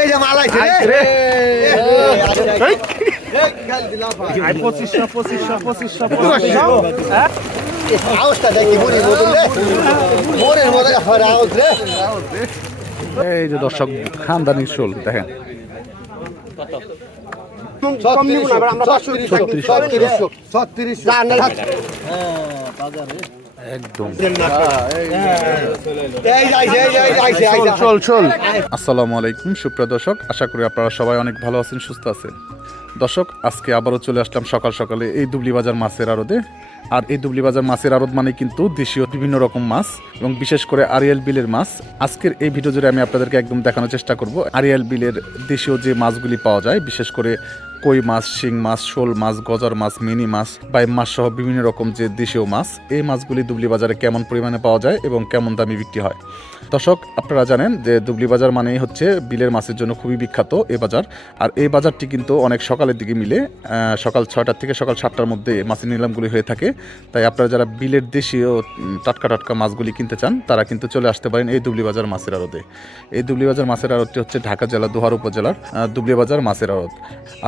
এই যে মাল আইছে রে আওয়াজটা দেখি মরির মতন রে মরির মতন আওয়াজ রে। এই যে দর্শক খানদানি শোল দেখেন একদম। আসসালামু আলাইকুম সুপ্রিয় দর্শক, আশা করি আপনারা সবাই অনেক ভালো আছেন, সুস্থ আছেন। দর্শক আজকে আবারও চলে আসলাম সকাল সকালে এই দুবলি বাজার মাছের আড়তে। আর এই দুবলি বাজার মাছের আড়ত মানে কিন্তু দেশীয় বিভিন্ন রকম মাছ এবং বিশেষ করে আরিয়াল বিলের মাছ। আজকের এই ভিডিও জুড়ে আমি আপনাদেরকে একদম দেখানোর চেষ্টা করব আরিয়াল বিলের দেশীয় যে মাছগুলি পাওয়া যায়, বিশেষ করে কই মাছ, শিং মাছ, শোল মাছ, গজার মাছ, মিনি মাছ, বাই মাছ সহ বিভিন্ন রকম যে দেশীয় মাছ, এই মাছগুলি দুবলি বাজারে কেমন পরিমাণে পাওয়া যায় এবং কেমন দামে বিক্রি হয়। দর্শক আপনারা জানেন যে দুবলি বাজার মানেই হচ্ছে বিলের মাছের জন্য খুবই বিখ্যাত এই বাজার। আর এই বাজারটি কিন্তু অনেক সকালের দিকে মিলে, সকাল 6টার থেকে সকাল 7টার মধ্যে মাছের নিলামগুলি হয়ে থাকে। তাই আপনারা যারা বিলের দেশীয় টাটকা টাটকা মাছগুলি কিনতে চান তারা কিন্তু চলে আসতে পারেন এই দুবলি বাজার মাছের আড়তে। এই দুবলি বাজার মাছের আড়তটি হচ্ছে ঢাকা জেলা দোহার উপজেলার দুবলি বাজার মাছের আড়ত।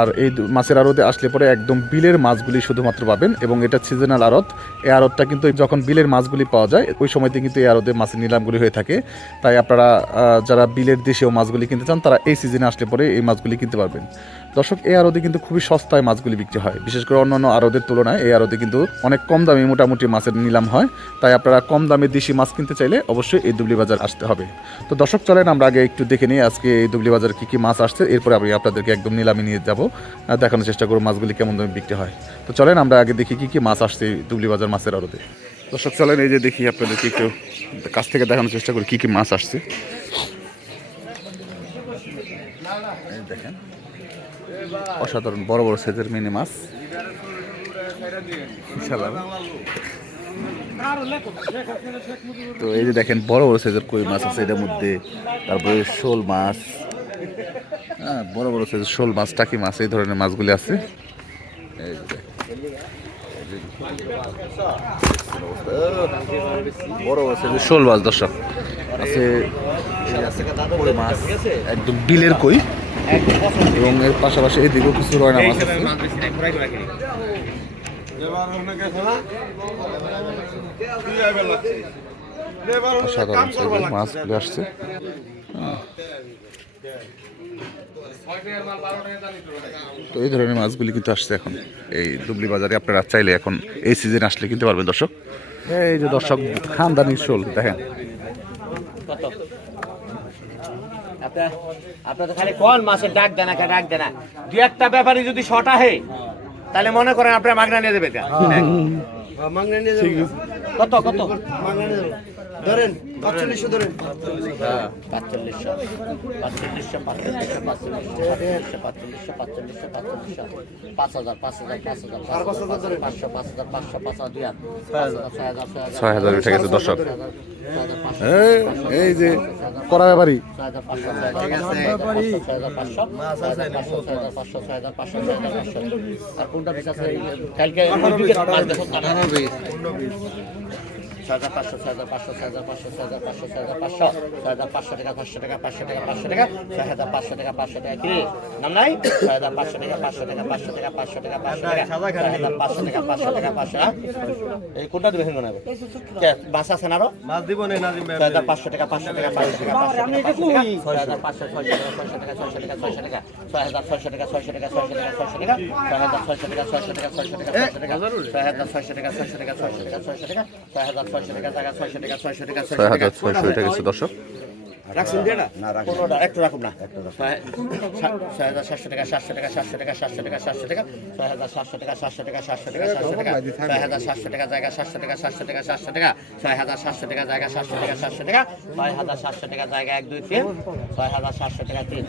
আর এই মাছের আড়তে আসলে পরে একদম বিলের মাছগুলি শুধুমাত্র পাবেন এবং এটা সিজনাল আড়ত। এই আড়তটা কিন্তু যখন বিলের মাছগুলি পাওয়া যায় ওই সময়তে কিন্তু এই আড়তে মাছের নিলামগুলি হয়ে থাকে। তাই আপনারা যারা বিলের দেশীয় মাছগুলি কিনতে চান তারা এই সিজনে আসলে পরে এই মাছগুলি কিনতে পারবেন। দর্শক এই আড়তে কিন্তু খুবই সস্তায় মাছগুলি বিক্রি হয়, বিশেষ করে অন্যান্য আড়তের তুলনায় এই আড়তে কিন্তু অনেক কম দামে মোটামুটি মাছের নিলাম হয়। তাই আপনারা কম দামে দেশি মাছ কিনতে চাইলে অবশ্যই এই দুবলি বাজার আসতে হবে। তো দর্শক চলেন আমরা আগে একটু দেখে নিই আজকে এই দুবলি বাজার কী কী মাছ আসছে, এরপরে আমি আপনাদেরকে একদম নিলামে নিয়ে যাবো, দেখানোর চেষ্টা করবো মাছগুলি কেমন দামে বিক্রি হয়। তো চলেন আমরা আগে দেখি কী কী মাছ আসছে দুবলি বাজার মাছের আড়তে। দর্শক চলেন এই যে দেখি আপনাদেরকে একটু কাছ থেকে দেখানোর চেষ্টা করি কী কী মাছ আসছে। দেখেন অসাধারণ বড় বড় সাইজের মিনি মাছ, তো এই যে দেখেন বড় বড় সাইজের কই মাছ আছে এটার মধ্যে, তারপরে শোল মাছ, হ্যাঁ বড় বড় সাইজের শোল মাছ, টাকি মাছ, এই ধরনের মাছগুলি আছে। বড় বড় সাইজের শোল মাছ দর্শক আছে, কই মাছ একদম বিলের কই, এবং এর পাশাপাশি এদিকেও কিছু রয়না মাছ আছে। অসাধারণ সাইজের মাছগুলো আসছে। তো এই ধরনের মাছগুলি কিন্তু আসছে এখন এই দুবলি বাজারে। আপনারা চাইলে এখন এই সিজনে আসলে কিনতে পারবেন দর্শক। এই যে দর্শক খানদানি শোল দেখেন, আপনার তো খালি কোন মাছের ডাক দেনা ডাক দেনা, দু একটা ব্যাপারে যদি শর্ট আহে তাহলে মনে করেন আপনার মাগনা নিয়ে দেবে। মাগনা নিয়ে দেবে কত কত মাগনা নিয়ে দেবে ধরেন 4500 ধরেন 4500 6000 উঠে গেছে দর্শক। এই যে করা ব্যাপারী কালকে 6500 টাকা 500 টাকা 500 টাকা 500 টাকা 6500 টাকা 500 টাকা কি নাম নাই 6500 টাকা 500 টাকা 500 টাকা 500 টাকা 500 টাকা 500 টাকা 500 টাকা 500 এই কোনটা দিবেন না কে মাছ আছে না আরো মাছ দিব না নাজিম ভাই 6500 টাকা 500 টাকা 500 টাকা আপনি এটা কই 6500 600 টাকা 600 টাকা 600 টাকা 6600 টাকা 600 টাকা 600 টাকা 600 টাকা 6600 টাকা 600 টাকা 600 টাকা 600 টাকা 6600 টাকা 600 টাকা 600 টাকা 600 টাকা 6600 টাকা জায়গা 600 টাকা 600 টাকা 600 টাকা 6600 উঠে গেছে দর্শক। রাখছেন দিয়ে না কোনটা একটু রাখুন না 6700 টাকা 700 টাকা 700 টাকা 700 টাকা 700 টাকা 6700 টাকা 700 টাকা 700 টাকা 700 টাকা 6700 টাকা জায়গা 700 টাকা 700 টাকা 700 টাকা 6700 টাকা জায়গা 700 টাকা 700 টাকা 6700 টাকা জায়গা 1 2 3 6700 টাকা 3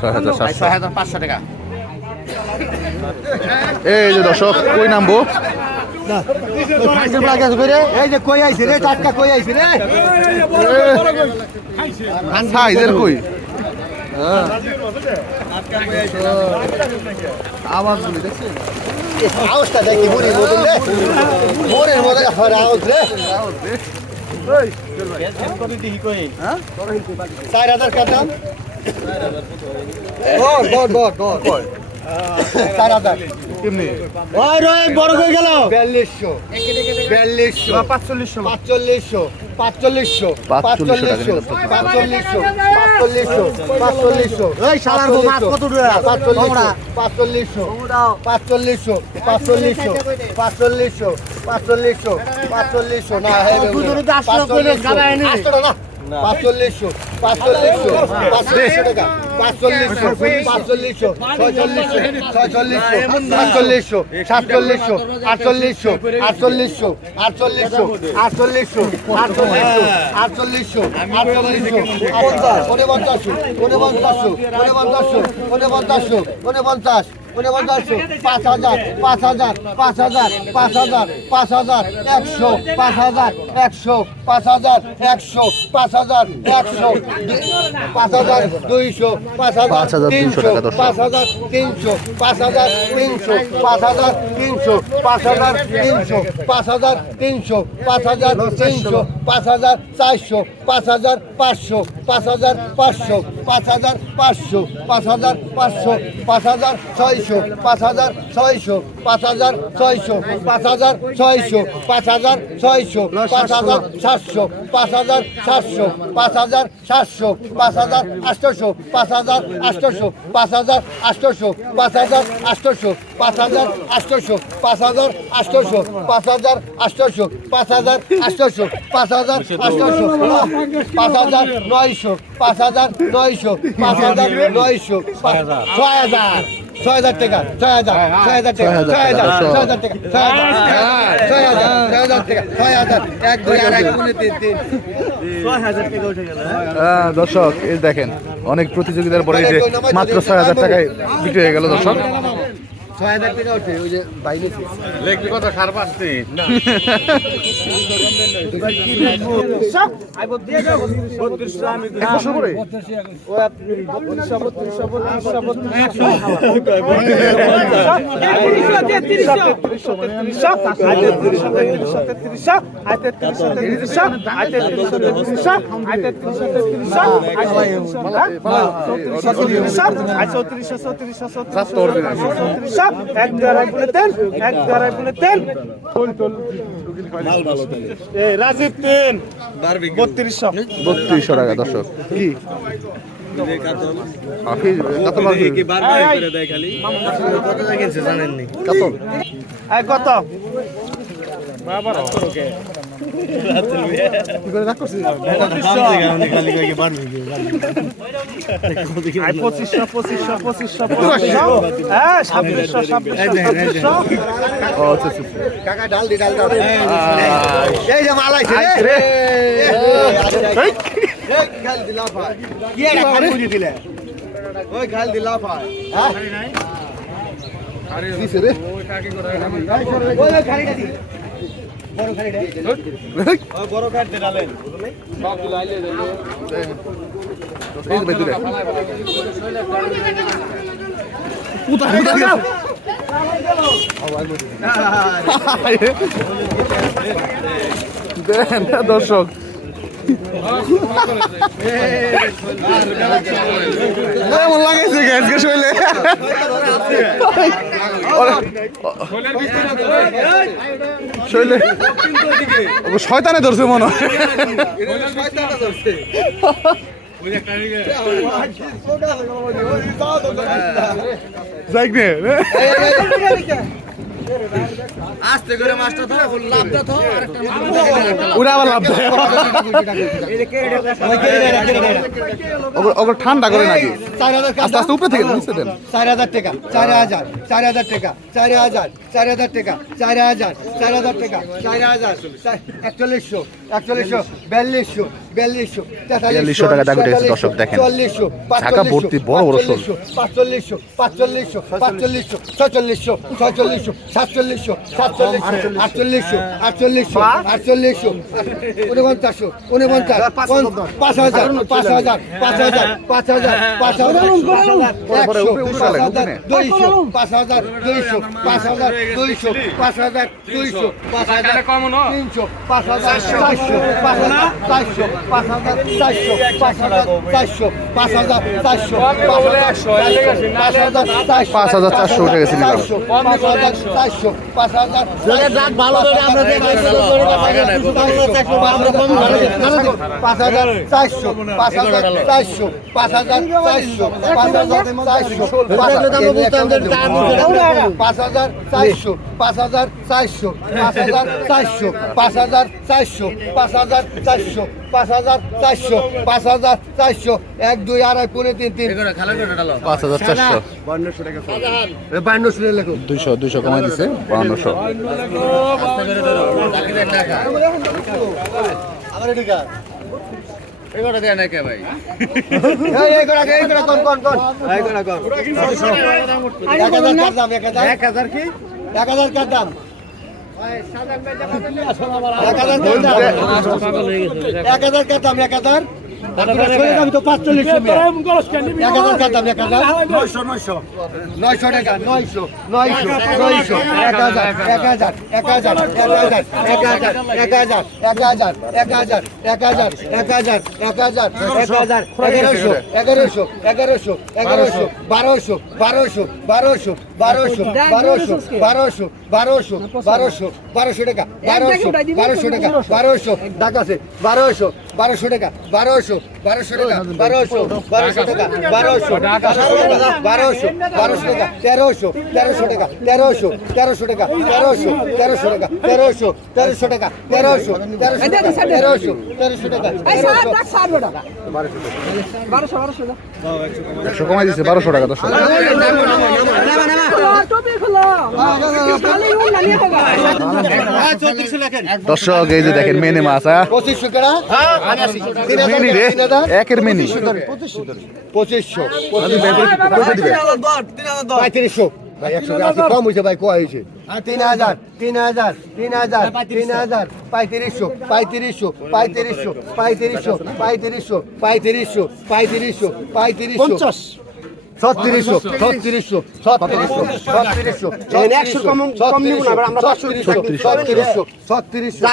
6500 টাকা। এই যে দর্শক কই নামবো এই যে কই আইছে রে টাটকা কই আইছে রে সাইজের কই আওয়াজ গুলি দেখছেন আওয়াজটা দেখি মরির মতন রে মরির মতন আওয়াজ রে 4,000 কাটা 4,000 কেমনি ওই রে বড় হয়ে গেল 4200 4500 4500 এই শালার গো মাছ কত টাকা 4500 না হে দুজনে 800 কইলে গাবায় নি 800 না 4500 টাকা 4500 টাকা 6,000 টাকা 6,000 টাকা 1 2 আড়াই 3 6,000 টাকা উঠে গেল দর্শক এই দেখেন অনেক প্রতিযোগিতার পরে এই যে মাত্র 6,000 টাকায় বিক্রি হয়ে গেল দর্শক 6,000 টাকা উঠে ওই যে বাইরে লেখবি কত সার পাচ্ছি এক দাঁড়াই বলে তেল রাজীব 3 3200 টাকা দর্শক কি কত কাকা ডাল দি এই যে মাল আইছে রে খাল দিলা ভাই কি এটা খালি বুঝি দিলে ওই খাল দিলা ভাই হ্যাঁ আরে দিছে রে ওই কাকি করে ওই খালিটা দি বড় খালিটা ওই বড় খালিটা ডালেন সব লাইলে দে এই বেদুরে পুতা দেন দর্শক এমন লাগাইছে গ্যাস হইলে শৈলে শয়তানে ধরছে মনে হয় যাই নে আস্তে করে মাছটা ধরে লাভটা তো আরেকটা ওরা আবার লাভ দেয় ওগুলো ঠান্ডা করে নাকি আস্তে আস্তে উপরে থেকে নিচে দেন 4,000 টাকা 4,000 4,000 টাকা 4,000 4,000 টাকা 4,000 4,000 টাকা 4,000 4100 4200 4200 4200 টাকা দাম উঠেছে দর্শক দেখেন। 4400 ঢাকা ভর্তি বড় বড় শোল। 4500 4500 4500 4600 4600 4700 4700 4800 4800 4800 4900 49 5000 5000 5000 5000 5000 5200 5200 5200 5200 5200 5300 5400 5400 5400 5400 5400 উঠে গেছে নিলাম। 5400 এক দুই আড়াই পৌনে তিন তিন 5400 5200 লেখো 200 কমাই দিছে 5200। আমার এদিকে এগুলো দেয় না কে ভাই? এই করা কোন 1000 কার দাম 1000 কি 1000 কার দাম 1000 কার দাম 1000 আমি তো 4500 1000 কার দাম 1000 900 টাকা 900 কমাই দিছে 1200 টাকা দর্শক। দর্শক এই যে দেখেন মেনে মাছ, 2500 টাকা মেনি রে একের মেনি 2500 3500 ভাই 100 আছে কম হইছে ভাই কয় হইছে 3000 3000 3000 3000 3500 3500 3500 3500 3500 3500 3500 3500 3600 3600 3600 3600 কম নিব না আমরা 3600 3600 3600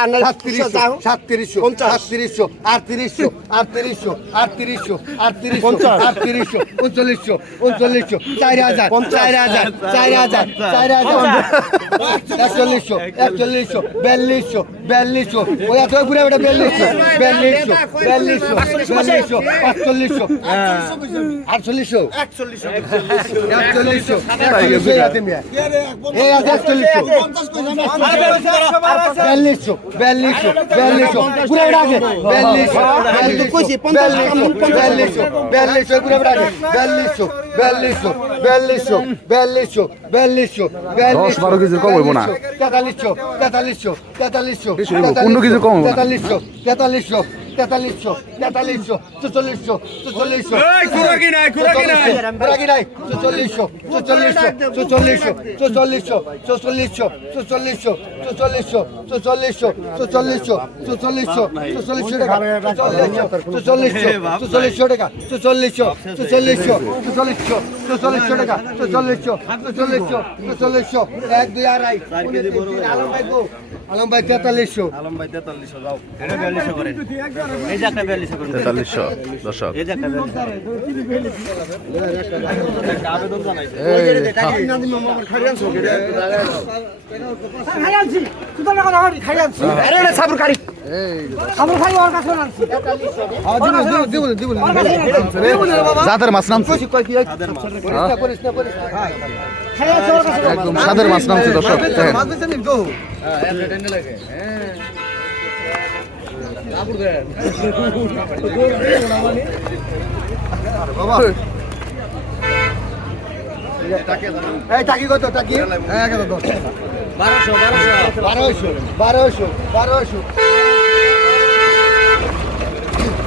3700 3700 3800 3800 3800 3800 3900 4000 4000 4000 4100 4200 4200 ওই এত পুরো এটা 4200 4200 4500 আলম ভাই 4300 যাও 4200 করেন এই যে একটা 4200 করেন 4300 দর্শক। এই যে একটা আবেদন জানাই জাতের মাছ নামছে একদম সাদের মাছ নামছে দর্শক দেখেন। এই টাকি কত টাকি 1200 1200 1200 1200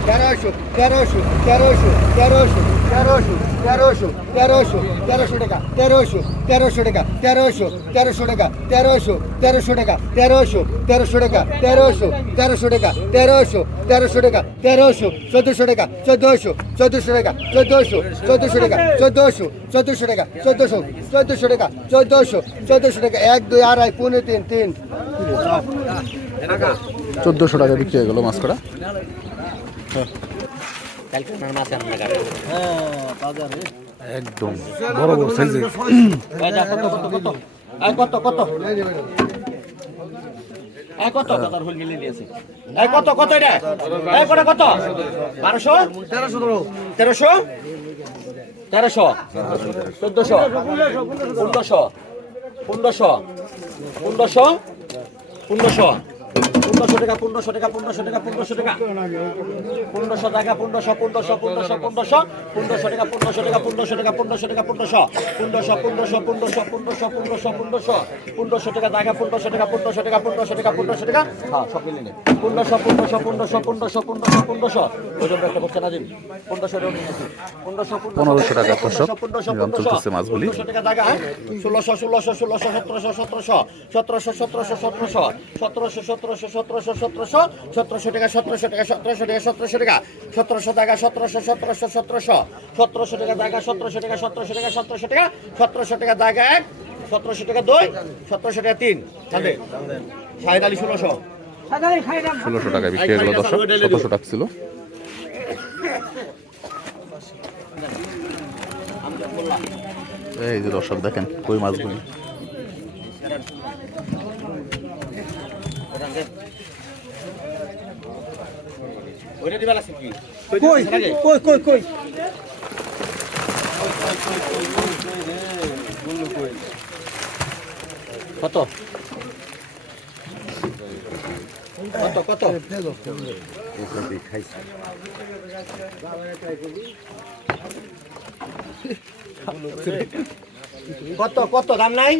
তেরোশো তেরোশো তেরোশো তেরোশো তেরোশো তেরোশো তেরোশো তেরোশো টাকা তেরোশো তেরোশো টাকা তেরোশো তেরোশো টাকা তেরোশো তেরোশো টাকা তেরোশো তেরোশো টাকা তেরোশো তেরোশো টাকা তেরোশো তেরোশো টাকা তেরোশো চোদ্দোশো টাকা চোদ্দোশো চোদ্দোশো টাকা চোদ্দোশো চোদ্দোশো টাকা চোদ্দোশো চোদ্দোশো টাকা চোদ্দোশো চোদ্দোশো টাকা চোদ্দোশো চোদ্দোশো টাকা 1 2 আড়াই পৌনে 3 3 1400 টাকা বিক্রি হয়ে গেল মাছ করা। কালকে আপনার মাছ আনতে গাড়ি একদম বড় বড় সাইজের। কত কত কত কত হুল মিলিয়ে দিয়েছে কত কত এটা কত কত 1200 1300 1300 1400 1500 1500 1500 1500 1500 টাকা 1500 টাকা 1500 টাকা 1500 টাকা 1500 টাকা 1500 1500 1500 1500 1500 টাকা 1500 টাকা 1500 টাকা 1500 টাকা 1500 1500 1500 1500 টাকা টাকা 1500 টাকা 1500 টাকা 1500 টাকা 1500 টাকা হ্যাঁ সব মিলে নে 1500 1500 1500 1500 1500 ওজন একটা বক্স না দিন 1500 টাকা 1500 টাকা দর্শক নিলাম চলতেছে মাছগুলি। 1500 টাকা টাকা 1600 1600 1600 1700 1700 1700 1700 1700 1700 1700 1700 টাকা 1700 টাকা 1700 টাকা 1700 টাকা 1700 টাকা 1700 1700 1700 1700 টাকা টাকা 1700 টাকা 1700 টাকা 1700 টাকা 1700 টাকা টাকা 1 1700 টাকা 2 1700 টাকা 3 চাঁদে শাহিদ আলী 1600 1600 টাকা বিক্রি হয়ে গেল দর্শক। 1700 টাকা ছিল। এই যে দর্শক দেখেন কই মাছগুলি। ওইটা দিবা লাগছে কি কই কই কই কই কত কত কত কত কত দাম নাই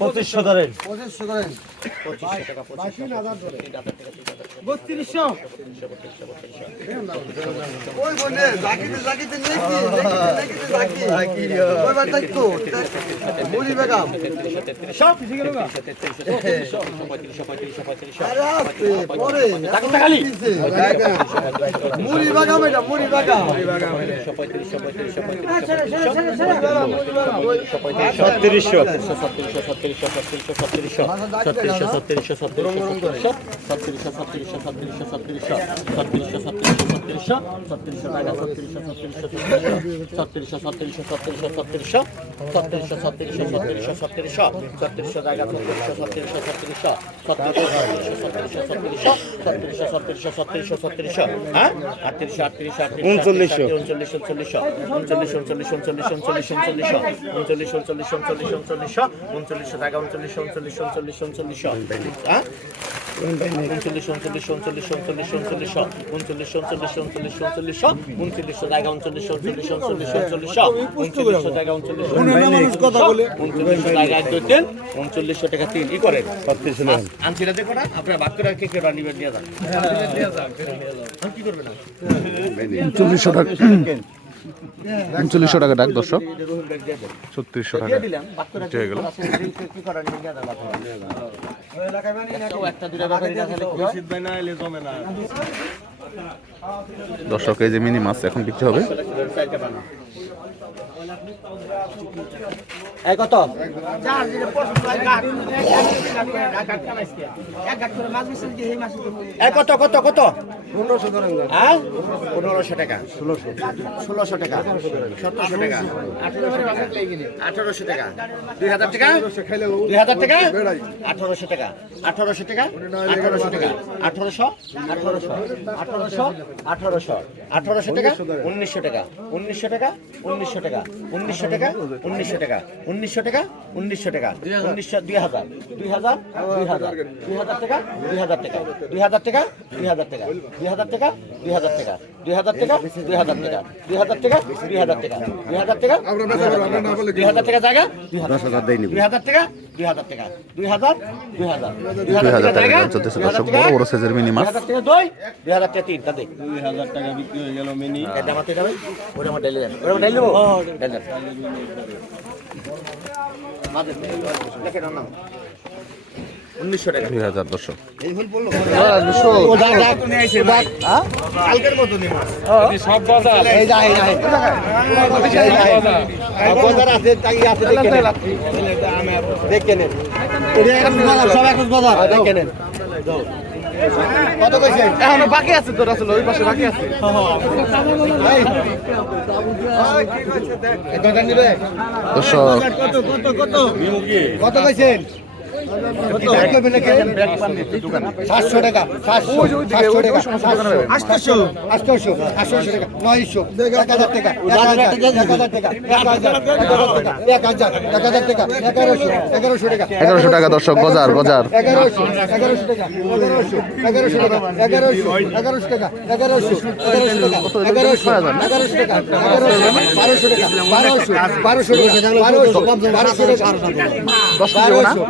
2500 ধরেন 2500 করেন 3200 ওই বনে জাকিতে জাকিতে নেকি জাকিতে জাকি ওই বাদ দেখো মুড়ি বেগম সব আরে আপনি পরে টাকা খালি মুড়ি বেগম এটা মুড়ি বেগম 39 টাকা 3 ই করেন আনছিরা দেখো না আপনারা ভাগ করে কে কে নিবেন নিয়ে যান কি করবে না 3900 টাকা 3900 টাকা ডাক দর্শক। 3600 টাকা দিলাম ভাগ করে হয়ে গেল। কি করেন নিয়ে যান একটা দুটো ব্যাপারই দেখালে কি হয় ভাই না এলে জমে না দর্শক এই যে মিনি মাছ এখন বিক্রি হবে। এই কত এই কত কত কত 1500 ধরেন হ্যাঁ 1500 টাকা 1600 টাকা 1700 টাকা 1800 টাকা 2000 টাকা 2000 টাকা 1800 টাকা 1800 টাকা 1800 টাকা 1800 1800 1800 1800 1800 টাকা 1900 টাকা 1900 টাকা 1900 টাকা 1900 টাকা 1900 টাকা 1900 টাকা 1900 টাকা 1900 2000 2000 2000 টাকা 2000 টাকা 2000 টাকা 2000 টাকা 2000 টাকা 2000 টাকা 2000 টাকা 2000 টাকা 2000 টাকা 2000 টাকা 2000 টাকা 2000 টাকা জায়গা 10,000 দেয়নি 2000 টাকা 2000 টাকা 2000 2000 2000 টাকা চলতেছে দর্শক বড় বড় সাইজের মিনি মাছ 2000 টাকা 2 2000 টাকা 3 তাতে 2000 টাকা বিক্রি হয়ে গেল মিনি এটা আমার তো যাবে ওটা আমার ডাইলে যাবে ওটা আমার ডাইলে দেবো ডাইলে মাঝে দেখে না 1900 টাকা 2000 দর্শক ও দাগ দাগ কোনে আইছে দাগ হ্যাঁ কালকের মতো নি মাছ সব বাজার এই যা এই বাজার আছে তাই আছে দেখে নেন এটা এক বাজার সব এক বাজার দেখে নেন কত কইছেন এখনো বাকি আছে তো আসলে ওই পাশে বাকি আছে কত নিবে দর্শক কত কত কত কত কইছেন 700 টাকা 700 টাকা 800 টাকা 900 1000 টাকা 1000 টাকা 1000 টাকা 1100 টাকা 1100 টাকা দর্শক গজার 1100 টাকা 1100 টাকা 1100 টাকা 1100 টাকা 1200 টাকা 1300 টাকা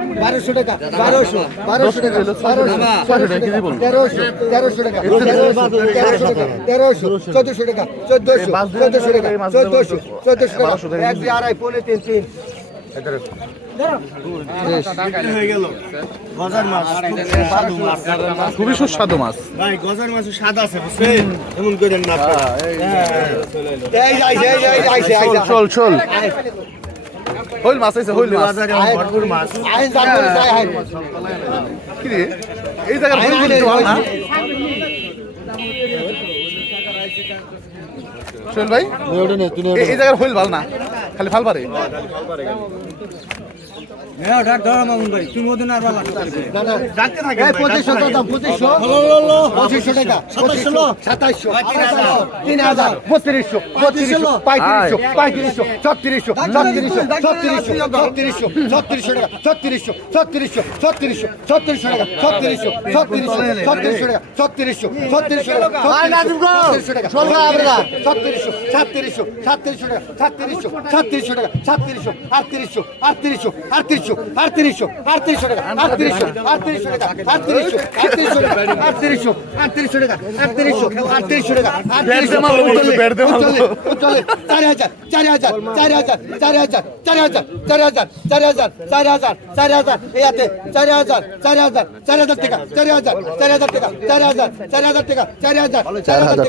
1400 টাকা 1400 টাকা 1400 টাকা 1 2 আড়াই পৌনে 3 হয়ে গেল গজার মাছ খুবই সুস্বাদু মাছ ভাই গজার মাছ স্বাদ আছে বুঝছেন এমন করেন না এই যাইছে চল চল হইল মাছ আছে হইল মাছ ভরপুর মাছ আইন জানবো চাই আইন কি রে এই জায়গার হইল কিন্তু ভালো না চল ভাই এই জায়গার হইল ভালো না খালি ফাল পারে ডাক ধরা মামুন ভাই তুমি ওদিন আর ভালো ডাকতে থাকে এই 2500 দাম 2500 টাকা 2700 3000 3200 3500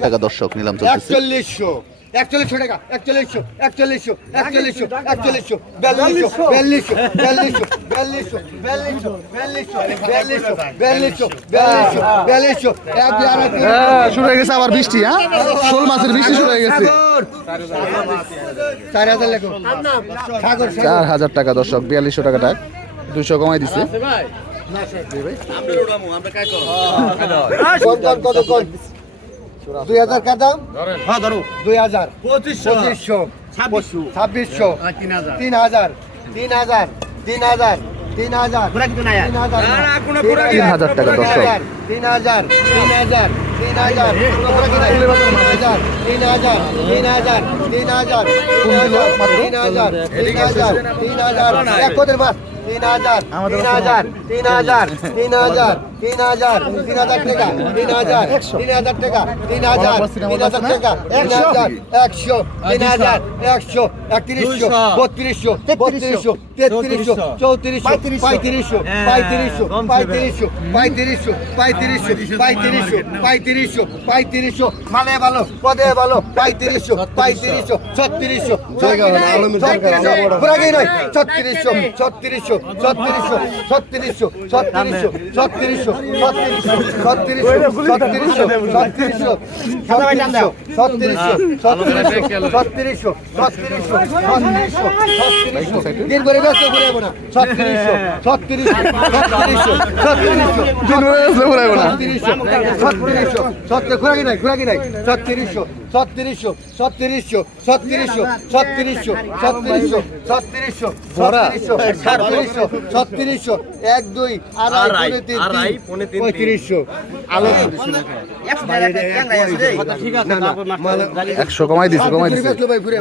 টাকা দর্শক নিলাম চলতেছে 4100 টাকা 4100 শুরু হয়ে গেছে আবার বৃষ্টি হ্যাঁ শোল মাছের বৃষ্টি শুরু হয়ে গেছে 4000 লেখো 4000 টাকা দর্শক 4200 টাকা টাক 200 কমাই দিছে কত 2000 কাদাম হ্যাঁ ধরো 2000 2500 2600 3000 টাকা দর্শক 3500 মানে ভালো পদে ভালো 3500 3600 3600 3600 ছত্রিশশো ছত্রিশশো ছত্রিশশো ছত্রিশশো ছত্রিশশো ছত্রিশশো ছত্রিশশো ছত্রিশশো ছত্রিশশো ছত্রিশশো ছত্রিশশো ছত্রিশশো ছত্রিশশো ছত্রিশশো দিন করে ব্যস্ত করে না ছত্রিশশো ছত্রিশশো ছত্রিশশো ছত্রিশশো ছত্রিশশো ছত্রিশশো ছত্রিশ ঘোরাকি নাই ছত্রিশশো ছত্রিশশো ছত্রিশশো ছত্রিশশো ছত্রিশশো ছত্রিশশো ছত্রিশশো ছত্রিশশো ছত্রিশশো ছত্রিশশো 1 2 আড়াই পৌনে তিন পঁয়ত্রিশশো আলো ঠিক আছে, তারপর 100 কমাই দিছে ভাই ঘুরে